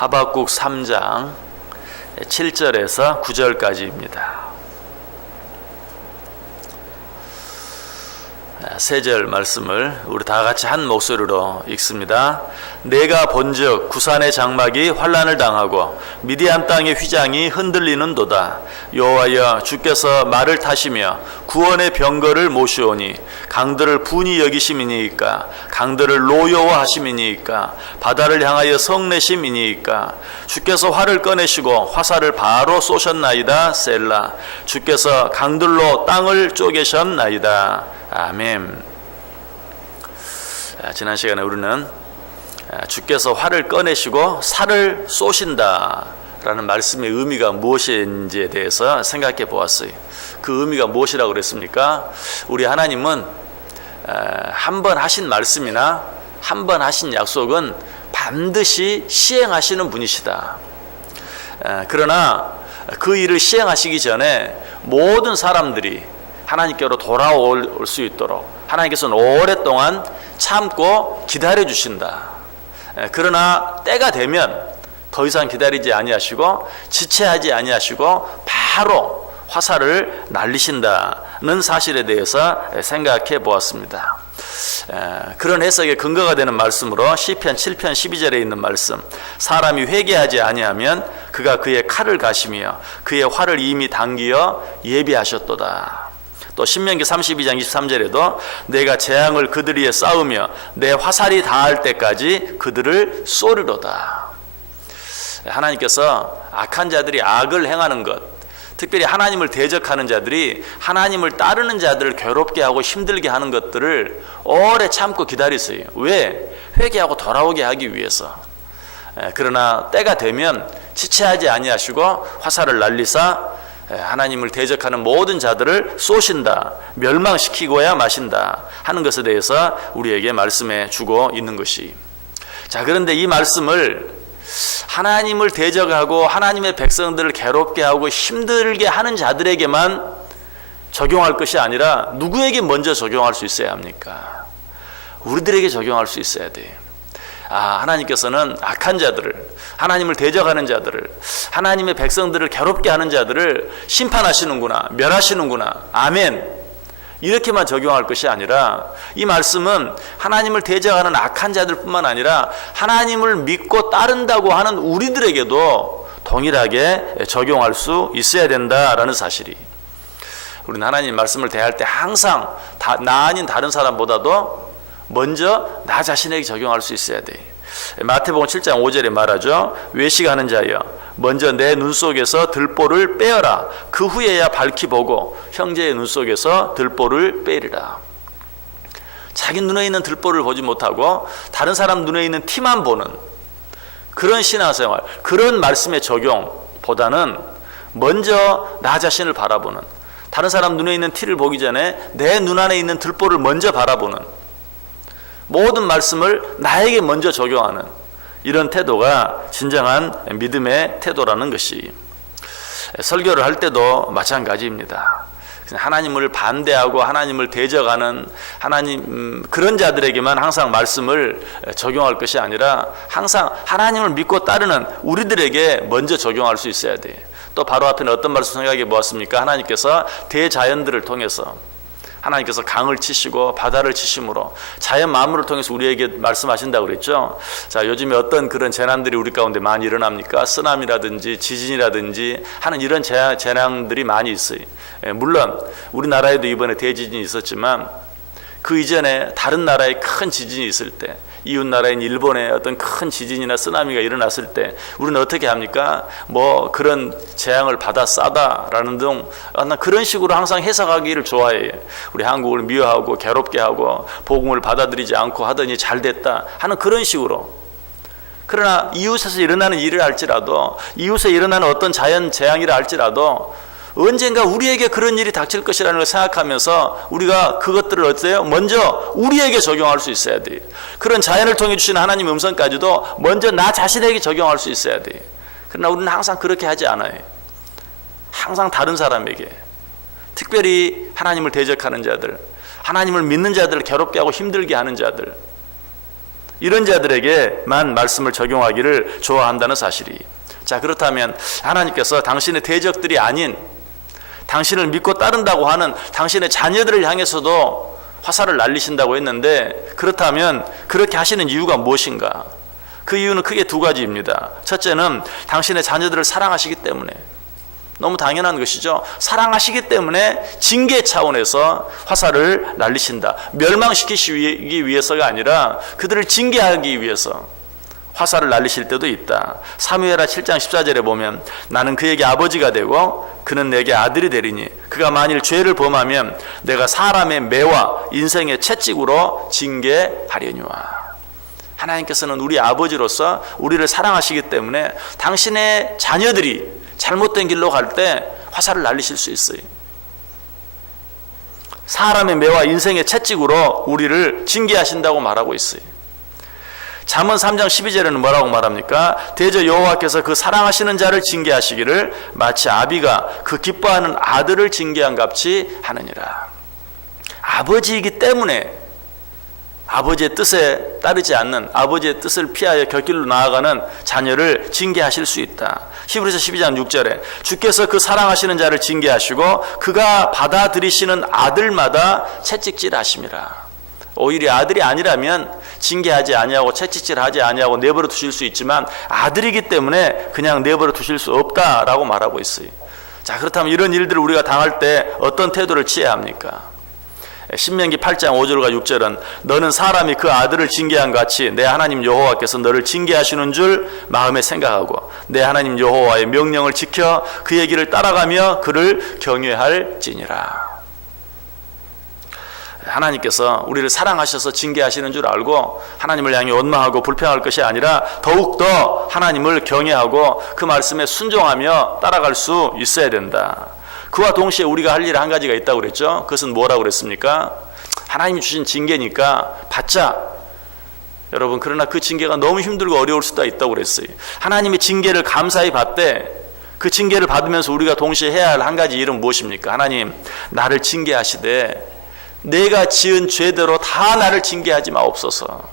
하박국 3장 7절에서 9절까지입니다. 세 절 말씀을 우리 다 같이 한 목소리로 읽습니다. 내가 본즉 구산의 장막이 환난을 당하고 미디안 땅의 휘장이 흔들리는도다. 여호와여, 주께서 말을 타시며 구원의 병거를 모시오니 강들을 분이 여기심이니이까, 강들을 노여워하심이니이까, 바다를 향하여 성내심이니이까. 주께서 활을 꺼내시고 화살을 바로 쏘셨나이다. 셀라. 주께서 강들로 땅을 쪼개셨나이다. 아멘. 지난 시간에 우리는 주께서 활을 꺼내시고 살을 쏘신다 라는 말씀의 의미가 무엇인지에 대해서 생각해 보았어요. 그 의미가 무엇이라고 그랬습니까? 우리 하나님은 한 번 하신 말씀이나 한 번 하신 약속은 반드시 시행하시는 분이시다. 그러나 그 일을 시행하시기 전에 모든 사람들이 하나님께로 돌아올 수 있도록 하나님께서는 오랫동안 참고 기다려 주신다. 그러나 때가 되면 더 이상 기다리지 아니하시고 지체하지 아니하시고 바로 화살을 날리신다는 사실에 대해서 생각해 보았습니다. 그런 해석의 근거가 되는 말씀으로 시편 7편 12절에 있는 말씀, 사람이 회개하지 아니하면 그가 그의 칼을 가시며 그의 활을 이미 당기어 예비하셨도다. 또 신명기 32장 23절에도 내가 재앙을 그들 위에 쌓으며 내 화살이 닿을 때까지 그들을 쏘리로다. 하나님께서 악한 자들이 악을 행하는 것, 특별히 하나님을 대적하는 자들이 하나님을 따르는 자들을 괴롭게 하고 힘들게 하는 것들을 오래 참고 기다리세요. 왜? 회개하고 돌아오게 하기 위해서. 그러나 때가 되면 지체하지 아니하시고 화살을 날리사 하나님을 대적하는 모든 자들을 쏘신다, 멸망시키고야 마신다 하는 것에 대해서 우리에게 말씀해 주고 있는 것이. 자, 그런데 이 말씀을 하나님을 대적하고 하나님의 백성들을 괴롭게 하고 힘들게 하는 자들에게만 적용할 것이 아니라 누구에게 먼저 적용할 수 있어야 합니까? 우리들에게 적용할 수 있어야 돼요. 하나님께서는 악한 자들을, 하나님을 대적하는 자들을, 하나님의 백성들을 괴롭게 하는 자들을 심판하시는구나, 멸하시는구나, 아멘, 이렇게만 적용할 것이 아니라 이 말씀은 하나님을 대적하는 악한 자들뿐만 아니라 하나님을 믿고 따른다고 하는 우리들에게도 동일하게 적용할 수 있어야 된다라는 사실이, 우리는 하나님 말씀을 대할 때 항상 나 아닌 다른 사람보다도 먼저 나 자신에게 적용할 수 있어야 돼. 마태복음 7장 5절에 말하죠. 외식하는 자여, 먼저 내 눈 속에서 들보를 빼어라. 그 후에야 밝히 보고 형제의 눈 속에서 들보를 빼리라. 자기 눈에 있는 들보를 보지 못하고 다른 사람 눈에 있는 티만 보는 그런 신앙생활, 그런 말씀의 적용보다는 먼저 나 자신을 바라보는, 다른 사람 눈에 있는 티를 보기 전에 내 눈 안에 있는 들보를 먼저 바라보는, 모든 말씀을 나에게 먼저 적용하는 이런 태도가 진정한 믿음의 태도라는 것이, 설교를 할 때도 마찬가지입니다. 하나님을 반대하고 하나님을 대적하는 그런 자들에게만 항상 말씀을 적용할 것이 아니라 항상 하나님을 믿고 따르는 우리들에게 먼저 적용할 수 있어야 돼요. 또 바로 앞에는 어떤 말씀 생각해 보았습니까? 하나님께서 대자연들을 통해서, 하나님께서 강을 치시고 바다를 치심으로 자연 만물을 통해서 우리에게 말씀하신다고 그랬죠. 자, 요즘에 어떤 그런 재난들이 우리 가운데 많이 일어납니까? 쓰나미라든지 지진이라든지 하는 이런 재난들이 많이 있어요. 물론 우리나라에도 이번에 대지진이 있었지만 그 이전에 다른 나라에 큰 지진이 있을 때, 이웃 나라인 일본에 어떤 큰 지진이나 쓰나미가 일어났을 때 우리는 어떻게 합니까? 뭐 그런 재앙을 받아 싸다라는 등 그런 식으로 항상 해석하기를 좋아해요. 우리 한국을 미워하고 괴롭게 하고 복음을 받아들이지 않고 하더니 잘 됐다 하는 그런 식으로. 그러나 이웃에서 일어나는 일을 할지라도, 이웃에 일어나는 어떤 자연 재앙이라 할지라도 언젠가 우리에게 그런 일이 닥칠 것이라는 걸 생각하면서 우리가 그것들을 어때요? 먼저 우리에게 적용할 수 있어야 돼요. 그런 자연을 통해 주시는 하나님의 음성까지도 먼저 나 자신에게 적용할 수 있어야 돼요. 그러나 우리는 항상 그렇게 하지 않아요. 항상 다른 사람에게, 특별히 하나님을 대적하는 자들, 하나님을 믿는 자들을 괴롭게 하고 힘들게 하는 자들, 이런 자들에게만 말씀을 적용하기를 좋아한다는 사실이. 자, 그렇다면 하나님께서 당신의 대적들이 아닌 당신을 믿고 따른다고 하는 당신의 자녀들을 향해서도 화살을 날리신다고 했는데, 그렇다면 그렇게 하시는 이유가 무엇인가? 그 이유는 크게 두 가지입니다. 첫째는 당신의 자녀들을 사랑하시기 때문에, 너무 당연한 것이죠. 사랑하시기 때문에 징계 차원에서 화살을 날리신다. 멸망시키기 위해서가 아니라 그들을 징계하기 위해서 화살을 날리실 때도 있다. 사무엘하 7장 14절에 보면 나는 그에게 아버지가 되고 그는 내게 아들이 되리니 그가 만일 죄를 범하면 내가 사람의 매와 인생의 채찍으로 징계하려니와. 하나님께서는 우리 아버지로서 우리를 사랑하시기 때문에 당신의 자녀들이 잘못된 길로 갈 때 화살을 날리실 수 있어요. 사람의 매와 인생의 채찍으로 우리를 징계하신다고 말하고 있어요. 잠언 3장 12절에는 뭐라고 말합니까? 대저 여호와께서 그 사랑하시는 자를 징계하시기를 마치 아비가 그 기뻐하는 아들을 징계한 같이 하느니라. 아버지이기 때문에 아버지의 뜻에 따르지 않는, 아버지의 뜻을 피하여 곁길로 나아가는 자녀를 징계하실 수 있다. 히브리서 12장 6절에 주께서 그 사랑하시는 자를 징계하시고 그가 받아들이시는 아들마다 채찍질하심이라. 오히려 아들이 아니라면 징계하지 아니하고 채찍질하지 아니하고 내버려 두실 수 있지만 아들이기 때문에 그냥 내버려 두실 수 없다라고 말하고 있어요. 자, 그렇다면 이런 일들을 우리가 당할 때 어떤 태도를 취해야 합니까? 신명기 8장 5절과 6절은 너는 사람이 그 아들을 징계한 같이 내 하나님 여호와께서 너를 징계하시는 줄 마음에 생각하고 내 하나님 여호와의 명령을 지켜 그의 길을 따라가며 그를 경외할지니라. 하나님께서 우리를 사랑하셔서 징계하시는 줄 알고 하나님을 향해 원망하고 불평할 것이 아니라 더욱더 하나님을 경외하고 그 말씀에 순종하며 따라갈 수 있어야 된다. 그와 동시에 우리가 할 일 한 가지가 있다고 그랬죠. 그것은 뭐라고 그랬습니까? 하나님이 주신 징계니까 받자. 여러분, 그러나 그 징계가 너무 힘들고 어려울 수도 있다고 그랬어요. 하나님의 징계를 감사히 받되 그 징계를 받으면서 우리가 동시에 해야 할 한 가지 일은 무엇입니까? 하나님, 나를 징계하시되 내가 지은 죄대로 다 나를 징계하지 마옵소서.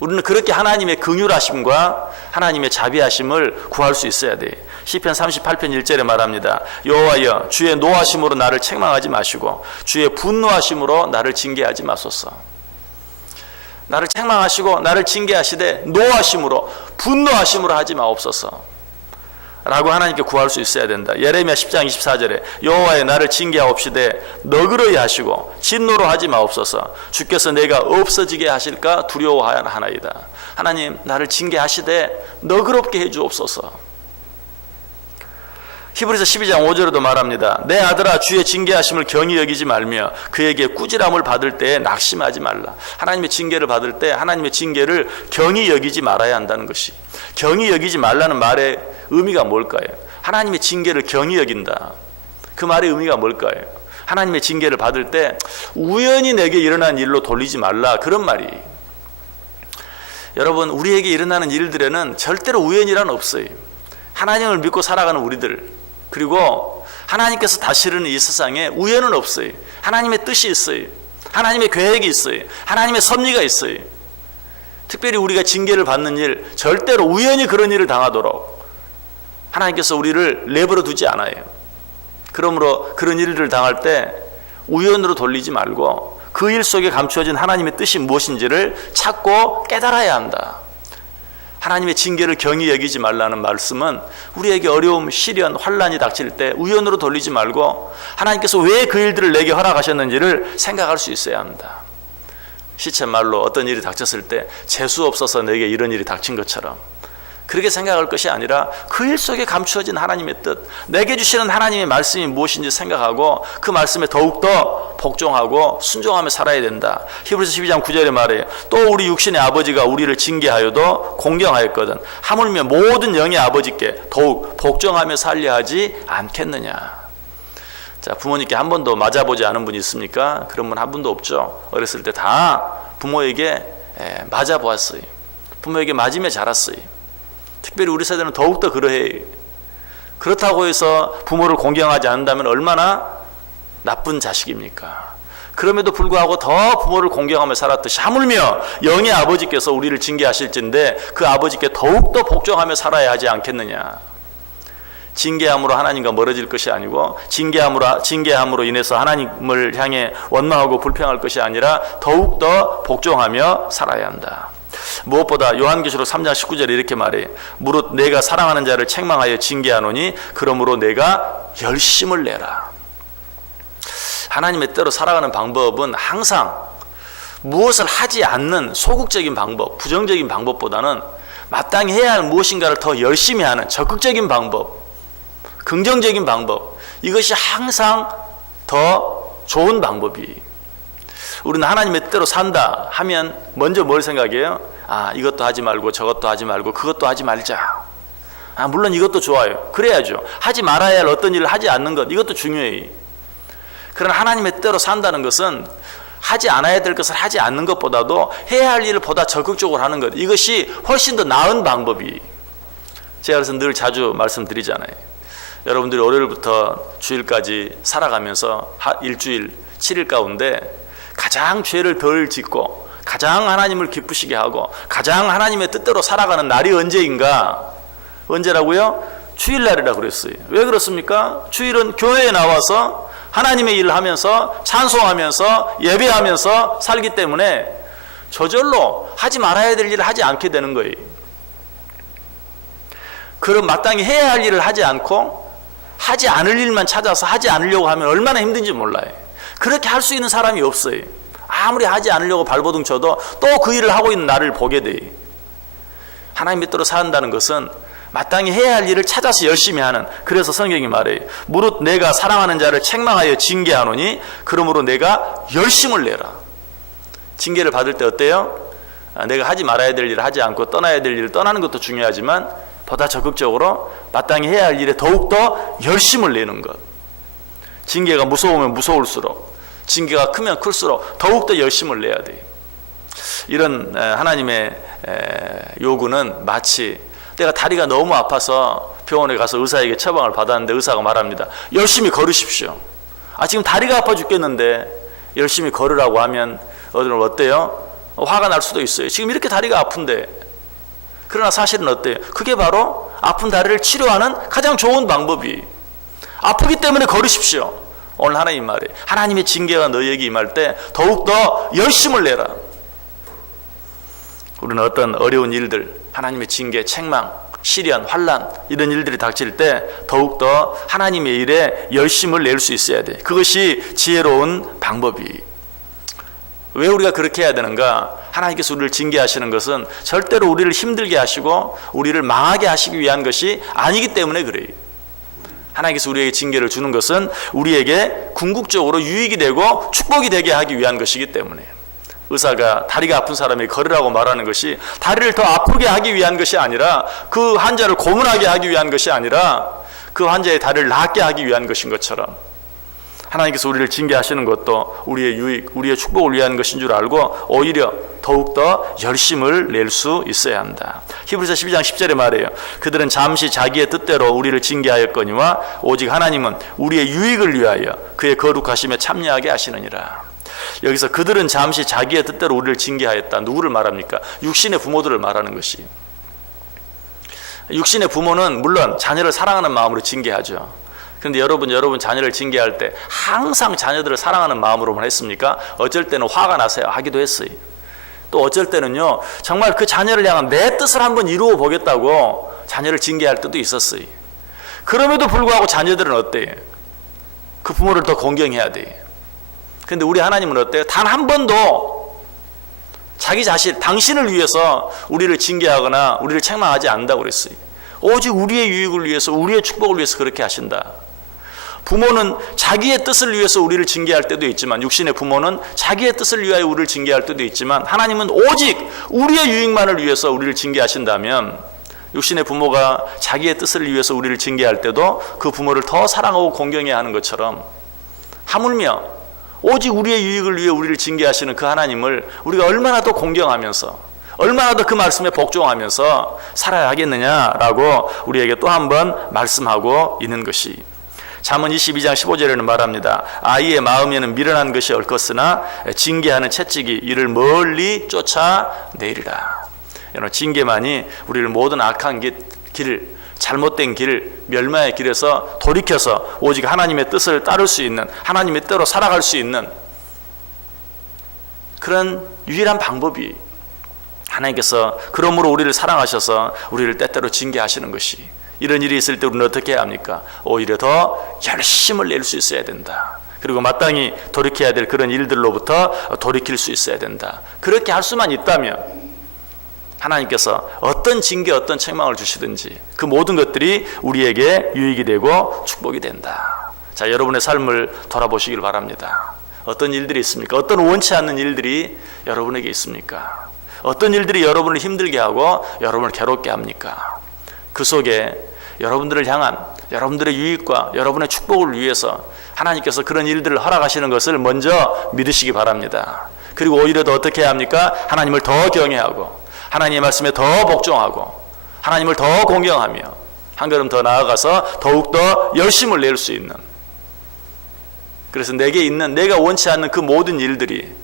우리는 그렇게 하나님의 긍휼하심과 하나님의 자비하심을 구할 수 있어야 돼. 시편 38편 1절에 말합니다. 여호와여, 주의 노하심으로 나를 책망하지 마시고 주의 분노하심으로 나를 징계하지 마소서. 나를 책망하시고 나를 징계하시되 노하심으로 분노하심으로 하지 마옵소서 라고 하나님께 구할 수 있어야 된다. 예레미야 10장 24절에 여호와여, 나를 징계하옵시되 너그러이 하시고 진노로 하지 마옵소서. 주께서 내가 없어지게 하실까 두려워하나이다. 하나님, 나를 징계하시되 너그럽게 해주옵소서. 히브리서 12장 5절에도 말합니다. 내 아들아, 주의 징계하심을 경히 여기지 말며 그에게 꾸지람을 받을 때에 낙심하지 말라. 하나님의 징계를 받을 때 하나님의 징계를 경히 여기지 말아야 한다는 것이, 경히 여기지 말라는 말의 의미가 뭘까요? 하나님의 징계를 경히 여긴다. 그 말의 의미가 뭘까요? 하나님의 징계를 받을 때 우연히 내게 일어난 일로 돌리지 말라, 그런 말이. 여러분, 우리에게 일어나는 일들에는 절대로 우연이란 없어요. 하나님을 믿고 살아가는 우리들, 그리고 하나님께서 다스리는 이 세상에 우연은 없어요. 하나님의 뜻이 있어요. 하나님의 계획이 있어요. 하나님의 섭리가 있어요. 특별히 우리가 징계를 받는 일, 절대로 우연히 그런 일을 당하도록 하나님께서 우리를 내버려 두지 않아요. 그러므로 그런 일들을 당할 때 우연으로 돌리지 말고 그 일 속에 감추어진 하나님의 뜻이 무엇인지를 찾고 깨달아야 한다. 하나님의 징계를 경히 여기지 말라는 말씀은 우리에게 어려움, 시련, 환난이 닥칠 때 우연으로 돌리지 말고 하나님께서 왜 그 일들을 내게 허락하셨는지를 생각할 수 있어야 합니다. 시쳇말로 어떤 일이 닥쳤을 때 재수 없어서 내게 이런 일이 닥친 것처럼 그렇게 생각할 것이 아니라 그 일 속에 감추어진 하나님의 뜻, 내게 주시는 하나님의 말씀이 무엇인지 생각하고 그 말씀에 더욱더 복종하고 순종하며 살아야 된다. 히브리서 12장 9절에 말해요. 또 우리 육신의 아버지가 우리를 징계하여도 공경하였거든 하물며 모든 영의 아버지께 더욱 복종하며 살려 하지 않겠느냐. 자, 부모님께 한 번도 맞아보지 않은 분이 있습니까? 그런 분 한 분도 없죠. 어렸을 때 다 부모에게 맞아보았어요. 부모에게 맞으며 자랐어요. 특별히 우리 세대는 더욱더 그러해요. 그렇다고 해서 부모를 공경하지 않는다면 얼마나 나쁜 자식입니까? 그럼에도 불구하고 더 부모를 공경하며 살았듯이 하물며 영의 아버지께서 우리를 징계하실진데 그 아버지께 더욱더 복종하며 살아야 하지 않겠느냐. 징계함으로 하나님과 멀어질 것이 아니고 징계함으로 인해서 하나님을 향해 원망하고 불평할 것이 아니라 더욱더 복종하며 살아야 한다. 무엇보다 요한계시록 3장 19절에 이렇게 말해요. 무릇 내가 사랑하는 자를 책망하여 징계하노니 그러므로 내가 열심을 내라. 하나님의 뜻대로 살아가는 방법은 항상 무엇을 하지 않는 소극적인 방법, 부정적인 방법보다는 마땅히 해야 할 무엇인가를 더 열심히 하는 적극적인 방법, 긍정적인 방법, 이것이 항상 더 좋은 방법이. 우리는 하나님의 뜻대로 산다 하면 먼저 뭘 생각해요? 이것도 하지 말고 저것도 하지 말고 그것도 하지 말자. 물론 이것도 좋아요. 그래야죠. 하지 말아야 할 어떤 일을 하지 않는 것, 이것도 중요해요. 그러나 하나님의 뜻대로 산다는 것은 하지 않아야 될 것을 하지 않는 것보다도 해야 할 일을 보다 적극적으로 하는 것, 이것이 훨씬 더 나은 방법이. 제가 그래서 늘 자주 말씀드리잖아요. 여러분들이 월요일부터 주일까지 살아가면서 일주일 7일 가운데 가장 죄를 덜 짓고 가장 하나님을 기쁘시게 하고 가장 하나님의 뜻대로 살아가는 날이 언제인가? 언제라고요? 주일날이라고 그랬어요. 왜 그렇습니까? 주일은 교회에 나와서 하나님의 일을 하면서 찬송하면서 예배하면서 살기 때문에 저절로 하지 말아야 될 일을 하지 않게 되는 거예요. 그럼 마땅히 해야 할 일을 하지 않고 하지 않을 일만 찾아서 하지 않으려고 하면 얼마나 힘든지 몰라요. 그렇게 할 수 있는 사람이 없어요. 아무리 하지 않으려고 발버둥 쳐도 또 그 일을 하고 있는 나를 보게 돼요. 하나님의 뜻대로 산다는 것은 마땅히 해야 할 일을 찾아서 열심히 하는, 그래서 성경이 말해요. 무릇 내가 사랑하는 자를 책망하여 징계하노니 그러므로 내가 열심을 내라. 징계를 받을 때 어때요? 내가 하지 말아야 될 일을 하지 않고 떠나야 될 일을 떠나는 것도 중요하지만 보다 적극적으로 마땅히 해야 할 일에 더욱더 열심을 내는 것. 징계가 무서우면 무서울수록, 징계가 크면 클수록 더욱더 열심을 내야 돼요. 이런 하나님의 요구는 마치 내가 다리가 너무 아파서 병원에 가서 의사에게 처방을 받았는데 의사가 말합니다. 열심히 걸으십시오. 지금 다리가 아파 죽겠는데 열심히 걸으라고 하면 어때요? 화가 날 수도 있어요. 지금 이렇게 다리가 아픈데. 그러나 사실은 어때요? 그게 바로 아픈 다리를 치료하는 가장 좋은 방법이. 아프기 때문에 걸으십시오. 오늘 하나님 말이에요. 하나님의 징계가 너희에게 임할 때 더욱더 열심을 내라. 우리는 어떤 어려운 일들, 하나님의 징계, 책망, 시련, 환난, 이런 일들이 닥칠 때 더욱더 하나님의 일에 열심을 낼 수 있어야 돼. 그것이 지혜로운 방법이. 왜 우리가 그렇게 해야 되는가? 하나님께서 우리를 징계하시는 것은 절대로 우리를 힘들게 하시고 우리를 망하게 하시기 위한 것이 아니기 때문에 그래요. 하나님께서 우리에게 징계를 주는 것은 우리에게 궁극적으로 유익이 되고 축복이 되게 하기 위한 것이기 때문에. 의사가 다리가 아픈 사람에게 걸으라고 말하는 것이 다리를 더 아프게 하기 위한 것이 아니라, 그 환자를 고문하게 하기 위한 것이 아니라 그 환자의 다리를 낫게 하기 위한 것인 것처럼 하나님께서 우리를 징계하시는 것도 우리의 유익, 우리의 축복을 위한 것인 줄 알고 오히려 더욱더 열심을 낼 수 있어야 한다. 히브리서 12장 10절에 말해요. 그들은 잠시 자기의 뜻대로 우리를 징계하였거니와 오직 하나님은 우리의 유익을 위하여 그의 거룩하심에 참여하게 하시느니라. 여기서 그들은 잠시 자기의 뜻대로 우리를 징계하였다. 누구를 말합니까? 육신의 부모들을 말하는 것이. 육신의 부모는 물론 자녀를 사랑하는 마음으로 징계하죠. 그런데 여러분 자녀를 징계할 때 항상 자녀들을 사랑하는 마음으로만 했습니까? 어쩔 때는 화가 나서 하기도 했어요. 또 어쩔 때는요, 정말 그 자녀를 향한 내 뜻을 한번 이루어 보겠다고 자녀를 징계할 때도 있었어요. 그럼에도 불구하고 자녀들은 어때요? 그 부모를 더 공경해야 돼요. 그런데 우리 하나님은 어때요? 단 한 번도 자기 자신, 당신을 위해서 우리를 징계하거나 우리를 책망하지 않는다고 그랬어요. 오직 우리의 유익을 위해서, 우리의 축복을 위해서 그렇게 하신다. 부모는 자기의 뜻을 위해서 우리를 징계할 때도 있지만, 육신의 부모는 자기의 뜻을 위하여 우리를 징계할 때도 있지만, 하나님은 오직 우리의 유익만을 위해서 우리를 징계하신다면, 육신의 부모가 자기의 뜻을 위해서 우리를 징계할 때도 그 부모를 더 사랑하고 공경해야 하는 것처럼, 하물며 오직 우리의 유익을 위해 우리를 징계하시는 그 하나님을 우리가 얼마나 더 공경하면서, 얼마나 더 그 말씀에 복종하면서 살아야 하겠느냐라고 우리에게 또 한 번 말씀하고 있는 것이. 잠언 22장 15절에는 말합니다. 아이의 마음에는 미련한 것이 얽었으나 징계하는 채찍이 이를 멀리 쫓아내리라. 여러분, 징계만이 우리를 모든 악한 길, 잘못된 길, 멸망의 길에서 돌이켜서 오직 하나님의 뜻을 따를 수 있는, 하나님의 뜻대로 살아갈 수 있는 그런 유일한 방법이, 하나님께서 그러므로 우리를 사랑하셔서 우리를 때때로 징계하시는 것이, 이런 일이 있을 때 우리는 어떻게 해야 합니까? 오히려 더 열심을 낼 수 있어야 된다. 그리고 마땅히 돌이켜야 될 그런 일들로부터 돌이킬 수 있어야 된다. 그렇게 할 수만 있다면 하나님께서 어떤 징계, 어떤 책망을 주시든지 그 모든 것들이 우리에게 유익이 되고 축복이 된다. 자, 여러분의 삶을 돌아보시길 바랍니다. 어떤 일들이 있습니까? 어떤 원치 않는 일들이 여러분에게 있습니까? 어떤 일들이 여러분을 힘들게 하고 여러분을 괴롭게 합니까? 그 속에 여러분들을 향한 여러분들의 유익과 여러분의 축복을 위해서 하나님께서 그런 일들을 허락하시는 것을 먼저 믿으시기 바랍니다. 그리고 오히려 더 어떻게 해야 합니까? 하나님을 더 경외하고 하나님의 말씀에 더 복종하고 하나님을 더 공경하며 한 걸음 더 나아가서 더욱더 열심을 낼 수 있는, 그래서 내게 있는 내가 원치 않는 그 모든 일들이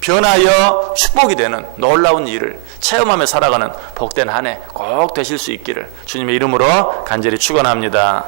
변하여 축복이 되는 놀라운 일을 체험하며 살아가는 복된 한 해 꼭 되실 수 있기를 주님의 이름으로 간절히 축원합니다.